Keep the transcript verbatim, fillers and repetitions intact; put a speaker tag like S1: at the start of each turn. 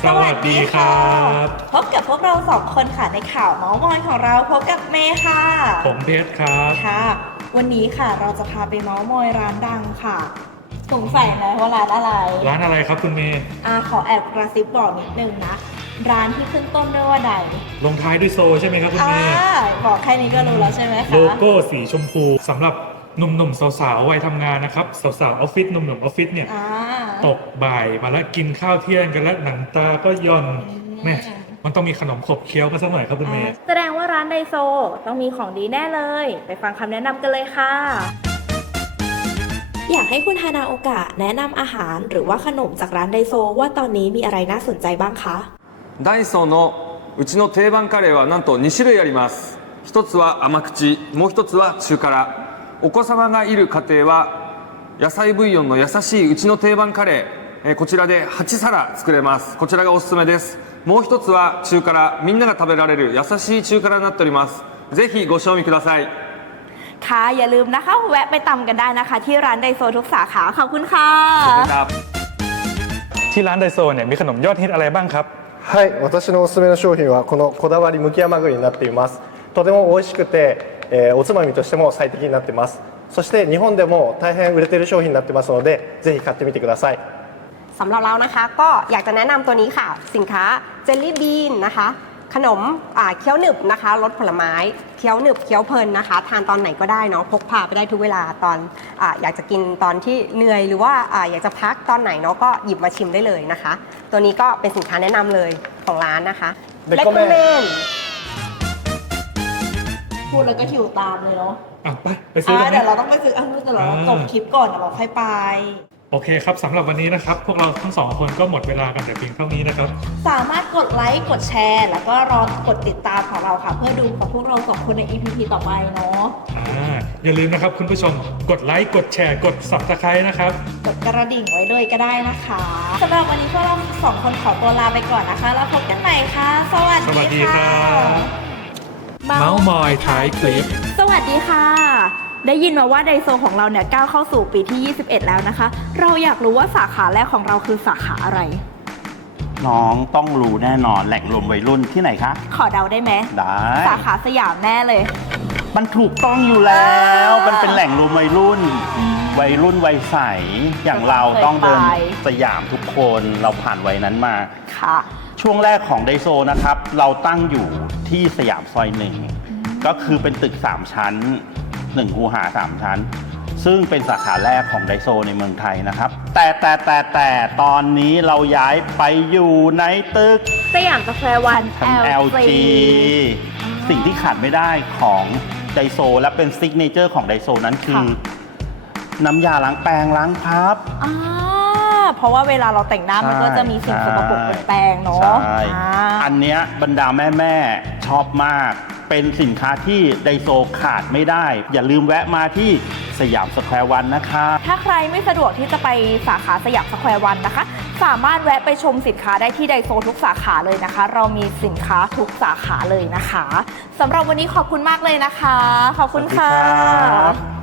S1: สวัสดีครับ
S2: พบกับพวกเราสองคนค่ะในข่าวเมาส์มอยของเราพบกับเมย์ค่ะ
S1: ผมเพชรครับ
S2: ค่ะวันนี้ค่ะเราจะพาไปเมาส์มอยร้านดังค่ะสงสัยไหมว่าร้านอะไร
S1: ร้านอะไรครับคุณเมย์
S2: อ่าขอแอบกระซิบบอกนิดนึงนะร้านที่ขึ้นต้นด้วยว่าใด
S1: ลงท้ายด้วยโซใช่ไหมครับคุณเมย์
S2: บอกแค่นี้ก็รู้แล้วใช่ไหมคะ
S1: โลโก้สีชมพูสำหรับหนุ่มๆสาวๆวัยทำงานนะครับสาวๆออฟฟิศหนุ่มๆออฟฟิศเนี่ยตกบ่ายมาแล้วกินข้าวเที่ยงกันแล้วหนังตาก็ย่อนแม่มันต้องมีขนมขบเคี้ยวกันสักหน่อยครับคุณเมย์
S2: แสดงว่าร้านไดโซต้องมีของดีแน่เลยไปฟังคำแนะนำกันเลยค่ะอยากให้คุณฮานาโอกะแนะนำอาหารหรือว่าขนมจากร้านไดโซว่าตอนนี้มีอะไรน่าสนใจบ้างคะ
S3: ダイソーのうちの定番カレーはなんとに種類あります一つは甘口もう一つは中辛お子様がいる家庭は野菜ブイヨンの優しいうちの定番カレー、えー、こちらではち皿作れますこちらがおすすめですもう一つは中辛みんなが食べられる優しい中辛になっておりますぜひご賞味ください
S2: ค่ะอย่าลืมนะคะแวะไปตำกันได้นะคะที่ร้านไดโซทุกสาขาขอบคุณค่ะ
S1: ที่ร้านไดโซเนี่ยมีขนมยอดฮิตอะไรบ้างครับ
S4: はい、私のおすすめの商品はこのこだわりむき甘栗になっています。とても美味しくて、えー、おつまみとしても最適になっています。そして日本でも大変売れている商品になってますので、ぜひ買ってみてください。
S5: สำหรับเรานะคะก็อยากจะแนะนำตัวนี้ค่ะสินค้าเจลลี่บีนนะคะขนมเคี้ยวหนึบนะคะรสผลไม้เคี้ยวหนึบเคี้ยวเพลินนะคะทานตอนไหนก็ได้เนาะพกพาไปได้ทุกเวลาตอนออยากจะกินตอนที่เหนื่อยหรือว่าออยากจะพักตอนไหนเนาะก็หยิบมาชิมได้เลยนะคะตัวนี้ก็เป็นสินค้าแนะนำเลยของร้านนะคะเลคเมน
S2: พูดแล้วก็หิวตามเลยเนาะ
S1: อ่ะไปไปซื้อกัน
S2: เดี๋ยวเราต้องไปซื้ออ่ะแต่เราจบคลิปก่อนเดี๋ยวเราค่อยไป
S1: โอเคครับสำหรับวันนี้นะครับพวกเราทั้งสองคนก็หมดเวลากันแต่เพียงเท่านี้นะครับ
S2: สามารถกดไลค์กดแชร์แล้วก็รอกดติดตามของเราค่ะเพื่อดูกับพวกเราสองคนใน อี พี พี ต่อไปเนาะ
S1: อ่าอย่าลืมนะครับคุณผู้ชมกดไลค์กดแชร์กด ซับสไครบ์ นะครับ
S2: กดกระดิ่งไว้ด้วยก็ได้นะคะสำหรับวันนี้พวกเราสองคนขอตัวลาไปก่อนนะคะแล้วพบกันใหม่ค่ะสวัสดีค่ะ
S1: เมาส์มอยท้ายคลิป
S2: สวัสดีค่ะได้ยินมาว่าไดโซของเราเนี่ยก้าวเข้าสู่ปีที่ยี่สิบเอ็ดแล้วนะคะเราอยากรู้ว่าสาขาแรกของเราคือสาขาอะไร
S6: น้องต้องรู้แน่นอนแหล่งรวมวัยรุ่นที่ไหนคะ
S2: ขอเดาได้ไหม
S6: ได้
S2: สาขาสยามแน่เลย
S6: มันถูกต้องอยู่แล้วมันเป็นแหล่งรวมวัยรุ่นวัยรุ่นวัยใสอย่างเราต้องเดินสยามทุกคนเราผ่านวัยนั้นมา
S2: ค่ะ
S6: ช่วงแรกของไดโซนะครับเราตั้งอยู่ที่สยามซอยหนึ่งก็คือเป็นตึกสามชั้นหนึ่งคูหาสามชั้นซึ่งเป็นสาขาแรกของไดโซในเมืองไทยนะครับแต่แต่แต่แต่ตอนนี้เราย้ายไปอยู่ในตึก
S2: สยามสแควร์วัน
S6: แอล จี สิ่งที่ขาดไม่ได้ของไดโซและเป็นซิกเนเจอร์ของไดโซนั้นคือน้ำยาล้างแปรงล้างพับ
S2: เพราะว่าเวลาเราแต่งหน้ามันก็จะมีสิ่งสกปรกแปรงเนาะ
S6: ใช่อันเนี้ยบรรดาแม่ๆชอบมากเป็นสินค้าที่ไดโซขาดไม่ได้อย่าลืมแวะมาที่สยามสแควร์วันนะคะ
S2: ถ้าใครไม่สะดวกที่จะไปสาขาสยามสแควร์วันนะคะสามารถแวะไปชมสินค้าได้ที่ไดโซทุกสาขาเลยนะคะเรามีสินค้าทุกสาขาเลยนะคะสำหรับวันนี้ขอบคุณมากเลยนะคะขอบคุณค่ะ